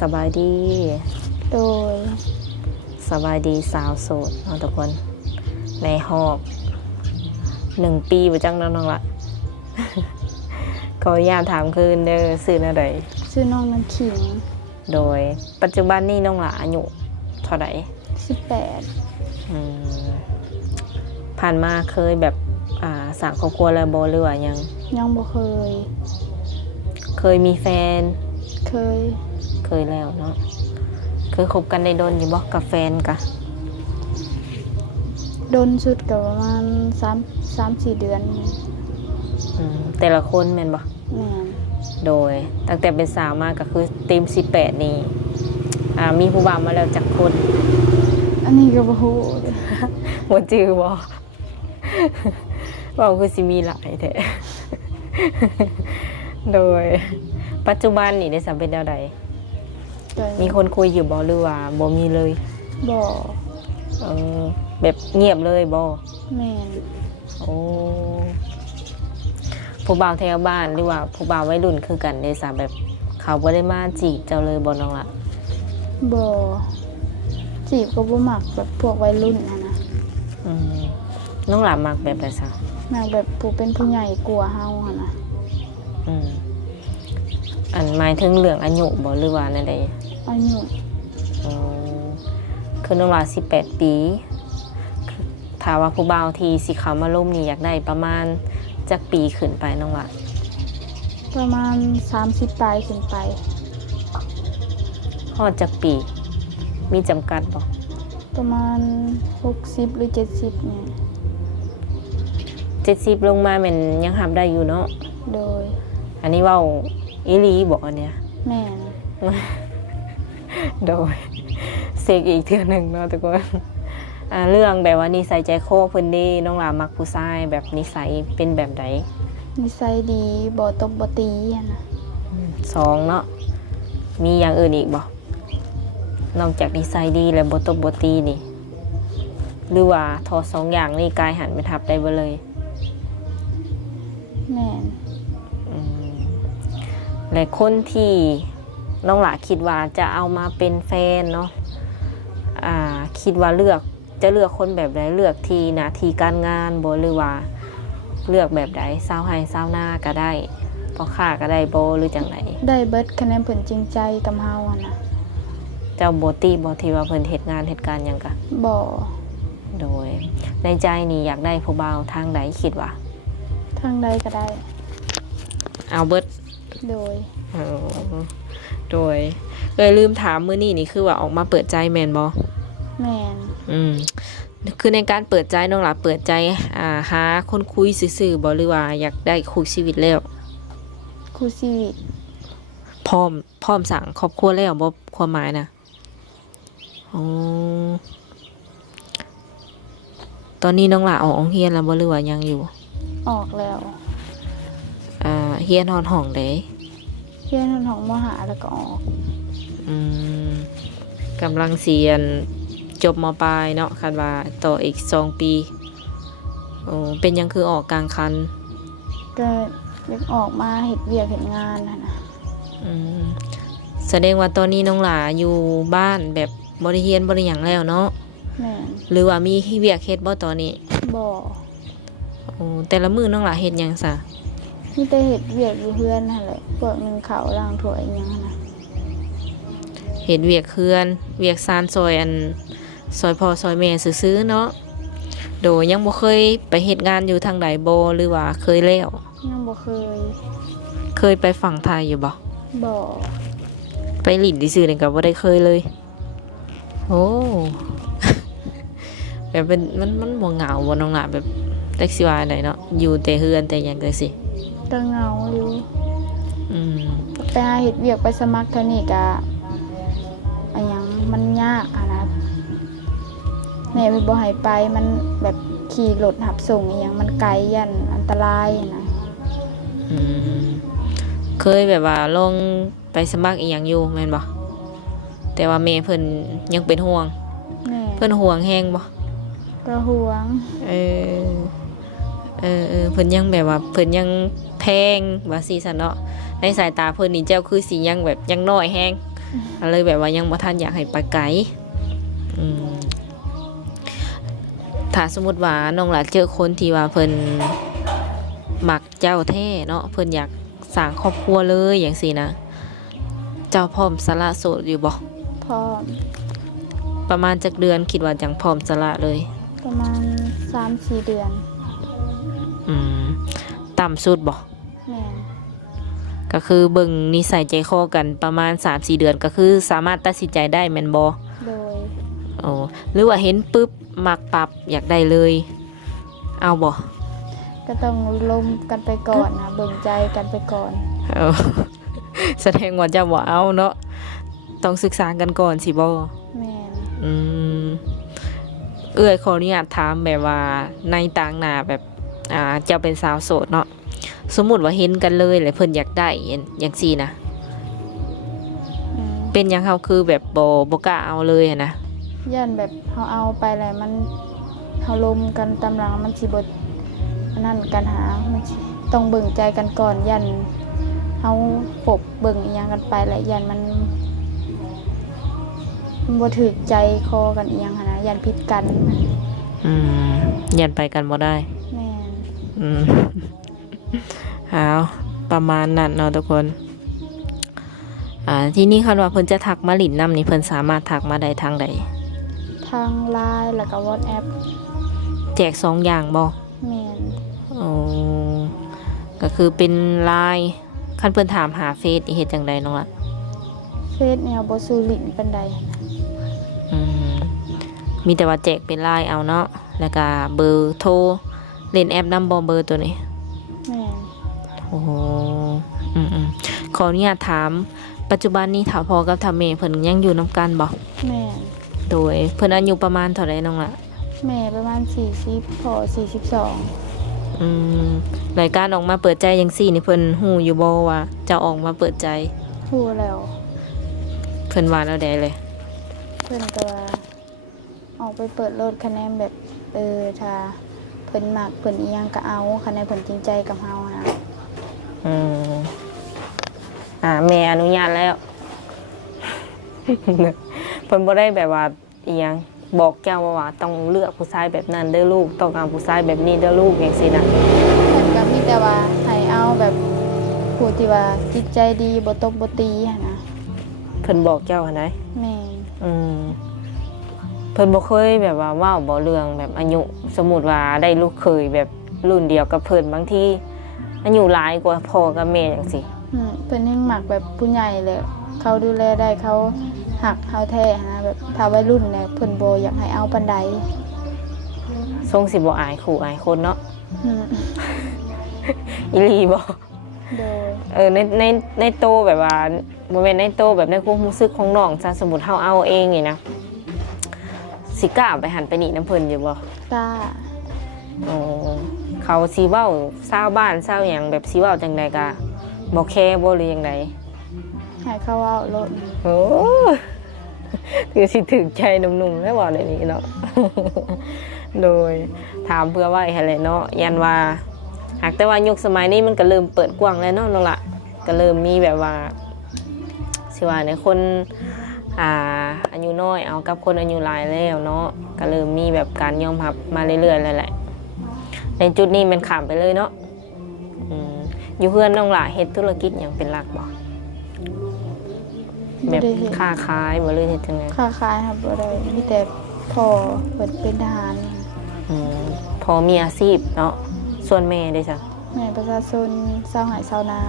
สบายดีโดยสบายดีสาวโสดเนาะทุกคนในหอบ1 ปีบ่จังน้องๆละ ก็ยามถามคืนเด้อซื้ออะไร ชื่อน้องน้ำขิงโดยปัจจุบันนี้น้องหละอายุเท่าไหร่18อืมผ่านมาเคยแบบสร้างครอบครัวแล้วบ่หรือว่ายังบ่เคยมีแฟนเคยแล้วเนาะเคยคบกันในดนอยู่บ่กับแฟนกะโดนสุดกับประมาณ3-4 เดือนแต่ละคนแม่นบ่แม่นโดยตั้งแต่เป็นสาวมาก็คือเต็ม18นี่มีผู้บ่าวมาแล้วจักคนอันนี้ก็บ่ฮู้ บ่จื้อบ่เว้าคือสิมีหลายแท้ โดยปัจจุบันนี่ได้สำเป็นแนวใดมีคนคุยอยู่บ่หรือว่าบ่มีเลยบ่แบบเงียบเลยบ่แม่นโอ้ผู้บ่าวแถวบ้านหรือว่าผู้บ่าววัยรุ่นคือกันได้สาแบบเขาบ่ได้มาจีบเจ้าเลยบ่น้องล่ะบ่จีบก็บ่มักแบบพวกวัยรุ่นนะน้องหล่ะมักแบบใดซะมักแบบผู้เป็นผู้ใหญ่กว่าเฮาหั่นน่ะอันหมายถึงเรื่องอายุบ่หรือว่าแนวใดอายุคือน้องหล่ะ18 ปีถ้าว่าผู้บ่าวที่สิเข้ามาร่วมนี่อยากได้ประมาณจักปีขึ้นไปน้องหล่ะประมาณ30ปลายขึ้นไปฮอดจักปีมีจำกัดบ่ประมาณ60หรือ70นี่70ลงมาแม่นยังรับได้อยู่เนาะโดยอันนี้เว้าอีหลีบ่เนี่ยแม่น โดยเสกอีกเทื่อนึงเนาะทุกคนเรื่องแบบว่านิสัยใจคอเพิ่นนี่น้องหลามักผู้ชายแบบนิสัยเป็นแบบใดนิสัยดีบ่ตบบ่ตีนะ2เนาะมีอย่างอื่นอีกบ่นอกจากนิสัยดีแล้วบ่ตบบ่ตีนี่หรือว่าทอ2อย่างนี่กายหันไปทับได้บ่เลยแม่นและคนที่น้องหลาคิดว่าจะเอามาเป็นแฟนเนาะคิดว่าจะเลือกคนแบบใดเลือกที่หน้าที่การงานบ่หรือว่าเลือกแบบใดสาวไร่สาวนาก็ได้พ่อค้าก็ได้บ่หรือจังไดได้เบิดคะแนนเพิ่นจริงใจกับเฮาอะนะเจ้าบ่ติบ่ที่ว่าเพิ่นเฮ็ดงานเฮ็ดการหยังกะบ่โดยในใจนี่อยากได้ผู้บ่าวทางใดคิดว่าทางใดก็ได้เอาเบิดโดยลืมถามมื้อนี้นี่คือว่าออกมาเปิดใจแม่นบ่แม่นคือในการเปิดใจน้องหลาเปิดใจหาคนคุยซื่อๆบ่หรือว่าอยากได้คู่ชีวิตแล้วคู่ชีวิตพร้อมสร้างครอบครัวแล้วบ่ความหมายนะตอนนี้น้องหลาออกโรงเรียนแล้วบ่หรือว่ายังอยู่ออกแล้วเรียนฮอดห้องใดเรียนของมหาแล้วก็ออกกำลังเรียนจบม.ปลายเนาะคันว่าต่ออีก2 ปีเป็นยังคือออกกลางคันก็อยากออกมาเฮ็ดเวียกเฮ็ดงานนะแสดงว่าตอนนี้น้องหลาอยู่บ้านแบบบ่ได้เรียนบ่ได้หยังแล้วเนาะแม่นหรือว่ามีเวียกเฮ็ดบ่ตอนนี้บ่แต่ละมื้อน้องหลาเฮ็ดหยังซะมีแต่เฮ็ดเวียกอยู่เฮือนนั่นแหละพวกนึ่งข้าวล้างถ้วยอิหยังนะเฮ็ดเวียกเฮือนเวียกซานซอยซอยพ่อซอยแม่ซื่อๆเนาะโดยยังบ่เคยไปเฮ็ดงานอยู่ทางใดบ่หรือว่าเคยแล้วยังบ่เคยไปฝั่งไทยอยู่บ่ไปลิ้นซื่อๆนี่ก็บ่ได้เคยเลยโอ้แบบเป็นมันบ่เหงาบ่น้องหลาแบบจักสิว่าไดเนาะอยู่แต่เฮือนแต่หยังจังซี่ก็เหงาอยู่ไปหาเฮ็ดเวียกไปสมัครเท่านี้ก็อันหยังมันยากอะนะแม่บ่ให้ไปมันแบบขี่รถหับส่งอีหยังมันไกลยันอันตรายนะเคยแบบว่าลองไปสมัครอีหยังอยู่แม่นบ่แต่ว่าแม่เพิ่นยังเป็นห่วงเพิ่นห่วงแฮงบ่ก็ห่วงเพิ่นยังแบบว่าเพิ่นยังแพงว่าซี่ซั่นเนาะในสายตาเพิ่นนี่เจ้าคือสิยังแบบยังน้อยแฮง เลยแบบว่ายังบ่ทันอยากให้ไปไกลอืมถ้าสมมุติว่าน้องหลาเจอคนที่ว่าเพิ่นมักเจ้าแท้เนาะเพิ่นอยากสร้างครอบครัวเลยอย่างซี่นะเจ้าพร้อมสละโสดอยู่บ่ พร้อม ประมาณจักเดือนคิดว่าจังพร้อมสละเลย ประมาณ 3-4 เดือน อืมต่ำสุดบ่ แม่น ก็คือเบิ่งนิสัยใจคอกันประมาณ 3-4 เดือนก็คือสามารถตัดสินใจได้แม่นบ่ โดย โอ้หรือว่าเห็นปุ๊บมักปับอยากได้เลยเอาบ่ ก็ต้องลมกันไปก่อนนะเบิ่งใจกันไปก่อน เอา แสดงว่าจะบ่เอาเนาะต้องศึกษากันก่อนสิบ่ แม่น อืมเอื้อยขออนุญาตถามแบบว่าในต่างหน้าแบบเจ้าเป็นสาวโสดเนาะสมมุติว่าเห็นกันเลยแล้วเพิ่นอยากได้อย่างซี่นะ อืม เป็นหยังเฮาคือแบบบ่กล้าเอาเลยอะนะ ย่านแบบเฮาเอาไปแล้วมันเฮาลมกันตำหลังมันสิบ่อันนั่นกันหามันสิต้องเบิ่งใจกันก่อนย่านเฮาปบเบิ่งอีหยังกันไปแล้วย่านมันบ่ถูกใจคอกันอีหยังหันนะย่านผิดกัน อืมยันไปกันบ่ได้ แม่น อืม เอาประมาณนั้นเนาะทุกคน ที่นี่คันว่าเพิ่นจะทักมาหลินนำนี่เพิ่นสามารถทักมาได้ทางใด ทาง LINE แล้วก็ WhatsApp แจก2อย่างบ่ แม่น อ๋อก็คือเป็นไลน์คันเพิ่นถามหาเฟซนี่เฮ็ดจังไดน้องล่ะ เฟซแนวบ่สู้ลิ้นปานใด อืมมีแต่ว่าแจกเป็นไลน์เอาเนาะแล้วก็เบอร์โทรเล่นแอปนำบ่เบอร์ตัวนี้ แม่น โอ้โหขออนุญาตถามปัจจุบันนี้ถ้าพ่อกับถ้าแม่เพิ่นยังอยู่นำกันบ่ แม่น โดยเพิ่นอายุประมาณเท่าใดน้องล่ะ แม่ประมาณ40พ่อ42 อืมรายการออกมาเปิดใจจังซี่นี่เพิ่นฮู้อยู่บ่ว่าจะออกมาเปิดใจ ฮู้แล้ว เพิ่นว่าแล้วใดเลย เพิ่นก็ว่าออกไปเปิดโลดคะแนนแบบถ้าเพิ่นมักเพิ่นอีหยังก็เอาคะแนนเพิ่นจริงใจกับเฮานะ อืมแม่อนุญาตแล้ว เพิ่นบ่ได้แบบว่าอีหยังบอกแก้วว่าต้องเลือกผู้ชายแบบนั้นเด้อลูกต้องการผู้ชายแบบนี้เด้อลูกจังซี่นะ เพิ่นก็มีแต่ว่าให้เอาแบบผู้ที่ว่าจิตใจดีบ่ตบบ่ตีหันนะ เพิ่นบอกเจ้าหั่นได แม่น อืมเพิ่นบ่เคยแบบว่าเว้าบ่เรื่องแบบอายุสมมุติว่าได้ลูกเคยแบบรุ่นเดียวกับเพิ่นบางทีอายุหลายกว่าพ่อกับแม่จังซี่ เพิ่นยังมักแบบผู้ใหญ่เลยเขาดูแลได้เขาหักเฮาแท้หั้นนะแบบถ้าวัยรุ่นเนี่ยเพิ่นบ่อยากให้เอาปานใด ทรงสิบ่อายขู่อายคนเนาะ อืม อีหลีบ่ โดย ในโตแบบว่าบ่แม่นในโตแบบในความรู้สึกของน้องซะสมมุติเฮาเอาเองนี่นะสิกล้าไปหันไปนี่น้ำเพิ่นอยู่บ่ กล้า อ๋อเขาสิเว้าชาวบ้านชาวหยังแบบสิเว้าจังใดก็บ่แคร์บ่หรือจังได ให้เขาเอาโลด โอ้คือสิถึกใจหนุ่มๆแล้วบ่ได้นี้เนาะ โดยถามเพื่อว่าให้แหละเนาะยันว่าหากแต่ว่ายุคสมัยนี้มันก็เริ่มเปิดกว้างแล้วเนาะน้องละก็เริ่มมีแบบว่าสิว่าในคนอายุน้อยเอากับคนอายุหลายแล้วเนาะก็เริ่มมีแบบการยอมรับมาเรื่อยๆแล้วแหละในจุดนี้มันขามไปเลยเนาะอยู่เพื่อนน้องละเฮ็ดธุรกิจอย่างเป็นหลักบ่แบบค้าขายบ่เลยเฮ็ดจังได๋ ค้าขายครับบ่ได้มีแต่พ่อเปิดเป็นทหาร พอมีอาชีพเนาะส่วนแม่ได้จ้ะ แม่ประชาชนชาวไร่ชาวนา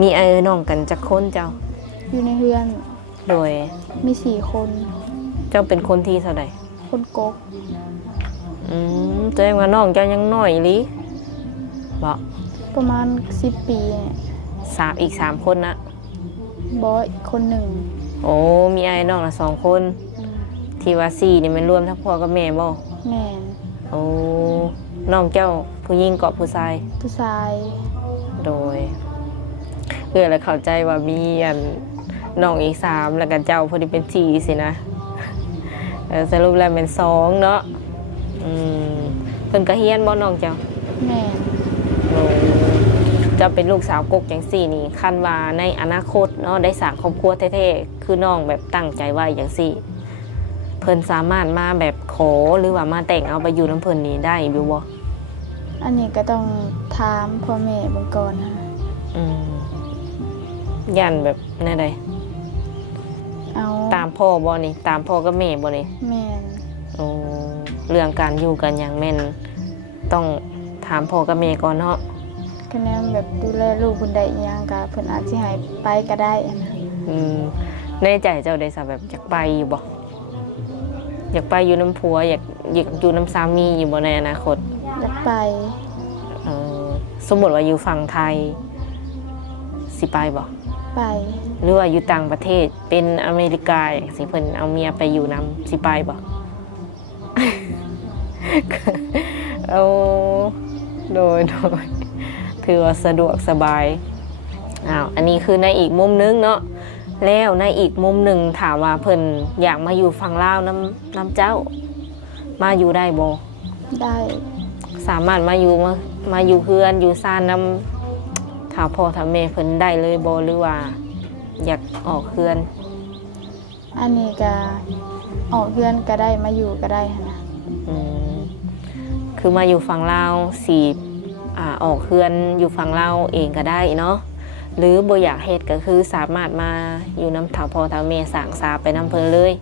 มีน้องกันจักคนเจ้า อยู่ในเฮือน โดย มี4 คน เจ้าเป็นคนที่เท่าใด คนกก แสดงว่าน้องเจ้ายังน้อยอีหลีบ่ ประมาณ10 ปีเนี่ย อีก3คนนะ บ่อีกคนหนึ่ง โอ้มีน้องละ2คนที่ว่า4นี่มันรวมทั้งพ่อกับแม่บ่ แม่น โอ้น้องเจ้าผู้หญิงกับผู้ชาย ผู้ชาย โดยแล้วเข้าใจว่ามีน้องอีก3แล้วก็เจ้าพอดีเป็น4สินะสรุปแล้วเป็น2เนาะเพิ่นก็เฮียนบ่น้องเจ้า แม่น โอ้จ จะเป็นลูกสาวกกจังซี่นี่คันว่าในอนาคตเนาะได้สร้างครอบครัวแท้ๆคือน้องแบบตั้งใจไว้จังซี่ เพิ่นสามารถมาแบบขอหรือว่ามาแต่งเอาไปอยู่น้ำเพิ่นนี้ได้อยู่บ่ อันนี้ก็ต้องถามพ่อแม่เบิ่งก่อนนะ อืมยันแบบแน่ใด เอา ตามพ่อบ่นี่ตามพ่อกับแม่บ่นี่ แม่น โอ้เรื่องการอยู่กันอย่างแม่นต้องถามพ่อกับแม่ก่อนเนาะ คะแนนแบบดูแลลูกคนใดอีหยังก็เพิ่นอาจสิให้ไปก็ได้อะนะ อืมในใจเจ้าได้สะแบบอยากไปอยู่บ่อยากไปอยู่น้ำผัวอยากอยู่น้ำสามีอยู่บ่ในอนาคต อยากไป เออสมมติว่าอยู่ฝั่งไทยสิไปบ่ ไป หรือว่าอยู่ต่างประเทศเป็นอเมริกาอย่างสิเพิ่นเอาเมียไปอยู่นำสิไปบ่ เอาโดยถือว่าสะดวกสบายอ้าวอันนี้คือในอีกมุมนึงเนาะแล้วในอีกมุมหนึ่งถามว่าเพิ่นอยากมาอยู่ฝั่งลาวน้ำเจ้า มาอยู่ได้บ่ ได้ สามารถมาอยู่เฮือนอยู่ซ่านน้ำถามพ่อถามแม่เพิ่นได้เลยบ่หรือว่า อยากออกเฮือน อันนี้ก็ออกเดือนก็ได้มาอยู่ก็ได้หั้นนะ อืมคือมาอยู่ฝั่งลาวสีออกเฮือนอยู่ฝั่งลาวเองก็ได้เนาะหรือบ่อยากเฮ็ดก็คือสามารถมาอยู่น้ำถามพ่อถามแม่สร้างสาไปน้ำเพิ่นเลย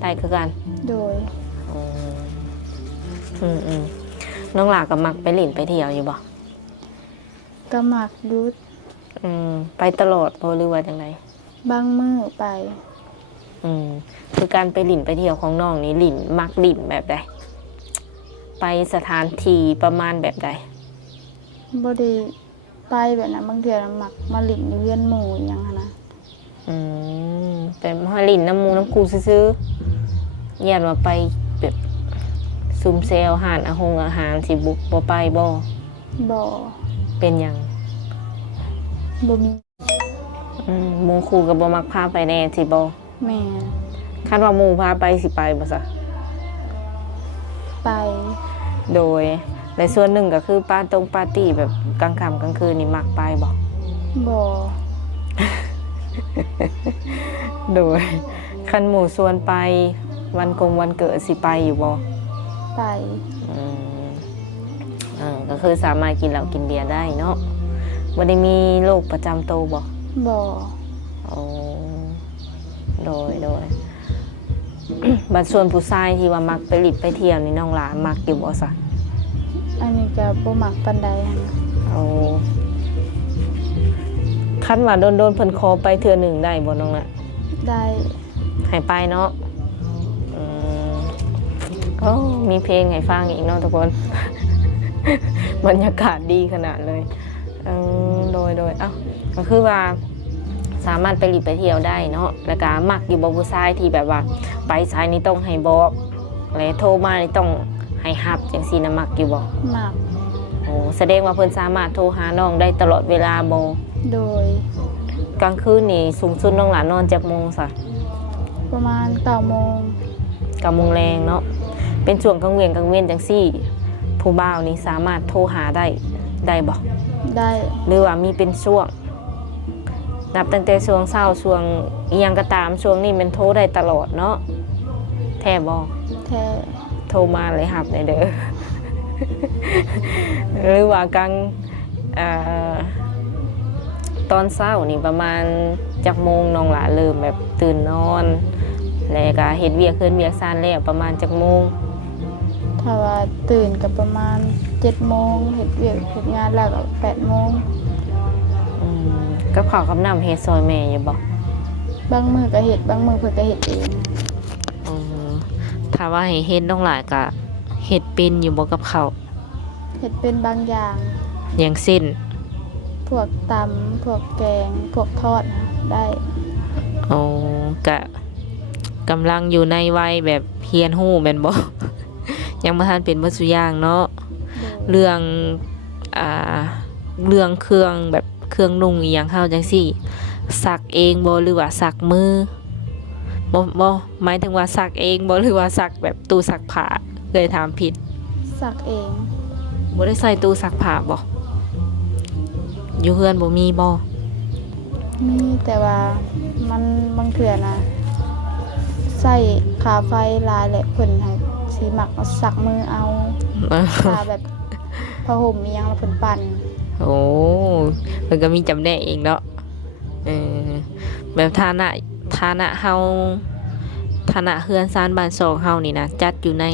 ได้คือกัน โดย น้องหลากับมักไปหลินไปเที่ยวอยู่บ่ ก็มักดู ไปตลอดบ่หรือว่าจังได บางมื้อไป คือการไปหลินไปเที่ยวของน้องนี่หลินมักหลินแบบใดไปสถานที่ประมาณแบบใด บ่ได้ไปแบบนั้นบางเทื่อน่ะมักมาเลินอยู่เรือนหมู่อิหยังหั้นนะ เป็นมาหลินน้ำมูน้ำคูซื้อๆยันว่าไปแบบซุมเซลหานอาหารสิบุกบ่ไปบ่ บ่ เป็นหยัง บ่มี หมู่ครูก็บ่มักพาไปแน่สิบ่ แม่น คันว่าหมู่พาไปสิไปบ่ซะ ไป โดยในส่วนหนึ่งก็คือปาร์ตี้แบบกลางค่ำกลางคืนนี่มักไปบ่ บ่ โดยคันหมู่ส่วนไปวันเกิดสิไปอยู่บ่ ไป ก็คือสามารถกินเหล้ากินเบียร์ได้เนาะบ่ได้มีโรคประจำตัวบ่ บ่ โอ้โดย บัดส่วนผู้ชายที่ว่ามักไปหลิดไปเที่ยวนี่น้องหลานมักอยู่บ่ซะ อันนี้ก็บ่มักปานใดหั้นนะ โอ้คันว่าโดนเพิ่นขอไปเทื่อหนึ่งได้บ่น้องน่ะ ได้ ให้ไปเนาะก็มีเพลงให้ฟังอีกเนาะทุกคน บรรยากาศดีขนาดเลยโดยก็คือว่าสามารถไปหลีไปเที่ยวได้เนาะแล้วก็มักอยู่บ่ผู้ชายที่แบบว่าไปสายนี้ต้องให้บอกและโทรมานี่ต้องให้ฮับจังซี่นะมักอยู่บ่ มัก โอ้แสดงว่าเพิ่นสามารถโทรหาน้องได้ตลอดเวลาบ่ โดย กลางคืนนี่สูงสุดน้องหลานนอนจักโมงซะ ประมาณ9:00 น 9 โมงแรงเนาะเป็นช่วงกลางเวียนจังซี่ผู้บ่าวนี่สามารถโทรหาได้บ่ ได้ หรือว่ามีเป็นช่วงนับตั้งแต่ช่วงเช้าช่วงอีหยังก็ตามช่วงนี้มันโทรได้ตลอดเนาะแท้บ่ แท้ โทรมาเลยหับในเด้อ หรือว่ากลางตอนเช้านี่ประมาณจักโมงน้องหลาเริ่มแบบตื่นนอนแล้วก็เฮ็ดเวียกเคลื่อนเวียกซ่านแล้วประมาณจักโมง ถ้าว่าตื่นก็ประมาณ7:00 นเฮ็ดเวียกเฮ็ดงานแล้วก็8:00 น กับข้าวกับน้ำเฮ็ดซอยแม่อยู่บ่ บางมื้อก็เฮ็ดบางมื้อเพิ่นก็เฮ็ดเอง ถ้าว่าให้เฮ็ดน้องหลายก็เฮ็ดเป็นอยู่บ่กับข้าว เฮ็ดเป็นบางอย่าง อย่างเช่น พวกตำพวกแกงพวกทอดนะได้ กะกำลังอยู่ในวัยแบบเฮียนฮู้แม่นบ่ ยังบ่ทันเป็นเบิดซุอย่างเนาะ เรื่องเครื่องแบบเครื่องนุ่งอีหยังเฮาจังซี่ซักเองบ่หรือว่าซักมือบ่หมายถึงว่าซักเองบ่หรือว่าซักแบบตู้ซักผ้าเคยถามผิด สักเอง บ่ได้ใส่ตู้ซักผ้าบ่ อยู่เฮือนบ่มีบ่ มีแต่ว่ามันบางเถื่อนะใส่ขาไฟลายแหละเพิ่นให้สีหมักเอาสักมือเอาขาแบบผ้าห่มมีหยังแล้วเพิ่นปั่น โอ้มันก็มีจำแนกเองเนาะเออแบบฐานะเฮาฐานะเฮือนซานบ้านซอกเฮานี่นะจัดอยู่ใน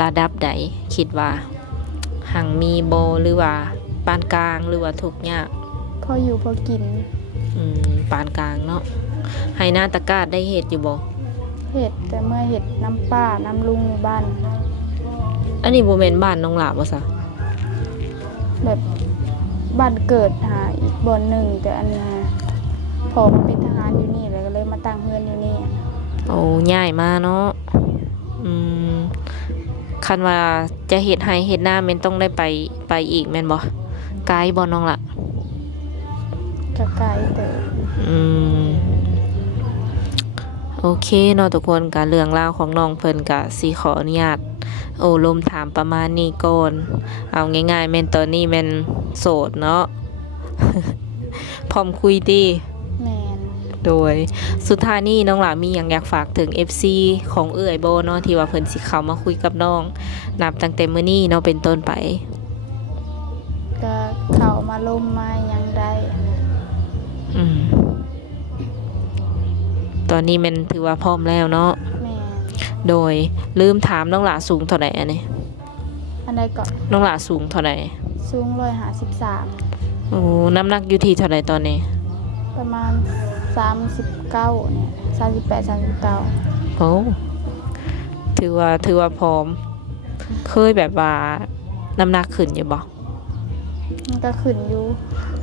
ระดับใดคิดว่าหังมีบ่หรือว่าปานกลางหรือว่าทุกข์ยาก พออยู่พอกิน ปานกลางเนาะให้หน้าตะกร้าได้เฮ็ดอยู่บ่ เห็ดแต่เมื่อเห็ดน้ำป้าน้ำลุงอยู่บ้าน อันนี้บ่แม่นบ้านน้องหลาบ่ซะ แบบบ้านเกิดหาอีกบ่อนหนึ่งแต่อันนี้พอมาเป็นทหารอยู่นี่เลยก็เลยมาตั้งเฮือนอยู่นี่ โอ้ย้ายมาเนาะอืมคันว่าจะเฮ็ดให้เฮ็ดหน้าแม่นต้องได้ไปอีกแม่นบ่ไกลบ่น้องหละ กระไกลแต่ อืมโอเคเนาะทุกคนกะเรื่องราวของน้องเพิ่นกะสิขออนุญาตโอ้ลมถามประมาณนี้ก่อนเอาง่ายๆแม่นตอนนี้แม่นโสดเนาะ พร้อมคุยติ แมน โดยสุดท้ายนี้น้องหลามีหยังอยากฝากถึง FC ของเอื้อยโบเนาะที่ว่าเพิ่นสิเข้ามาคุยกับน้องนับตั้งแต่มื้อนี้เนาะเป็นต้นไป ก็เข้ามาลมมายังได้ อืมตอนนี้แมันถือว่าพร้อมแล้วเนาะ แมน โดยลืมถามน้องหลาสูงเท่าไหร่อันนี้ อันใดก็ น้องหลาสูงเท่าไหร่ สูง153 โอ้น้ำหนักอยู่ที่เท่าไหร่ตอนนี้ ประมาณ39เนี่ย38 39 โอ้ถือว่าพร้อม เคยแบบว่าน้ำหนักขึ้นอยู่บ่ มันก็ขึ้นอยู่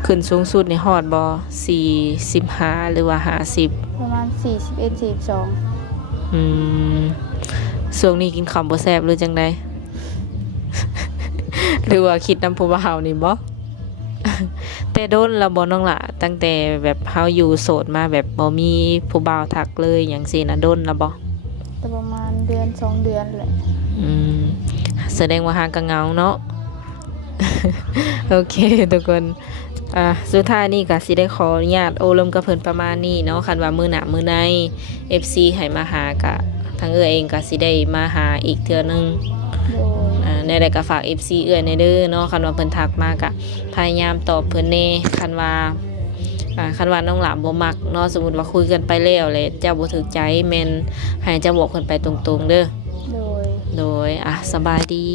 ขึ้นสูงสุดในฮอดบ่45หรือว่า50ประมาณ41 42 อืมช่วงนี้กินข้าวบ่แซ่บหรือจังได หรือว่าคิดนำผู้บ่าวนี่บ่ แต่โดนเราบ่น้องล่ะตั้งแต่แบบเฮาอยู่โสดมาแบบบ่มีผู้บ่าวทักเลยหยังซี่นะโดนแล้วบ่ แต่ประมาณเดือน2 เดือนแหละ อืมแสดงว่าหางก็เหงาเนาะ โอเคทุกคนสุดท้ายนี่ก็สิได้ขออนุญาตโอลมกับเพิ่นประมาณนี้เนาะคันว่ามื้อหน้ามื้อใน FC ให้มาหากะทางเอื้อเองก็สิได้มาหาอีกเทื่อนึง โดย ในใดก็ฝาก FC เอื้อในเด้อเนาะคันว่าเพิ่นทักมากะพยายามตอบเพิ่นแน่คันว่าน้องหลามบ่มักเนาะสมมุติว่าคุยกันไปแล้วแหละเจ้าบ่ถูกใจแม่นให้เจ้าบอกเพิ่นไปตรงๆเด้อ โดย โดยสบายดี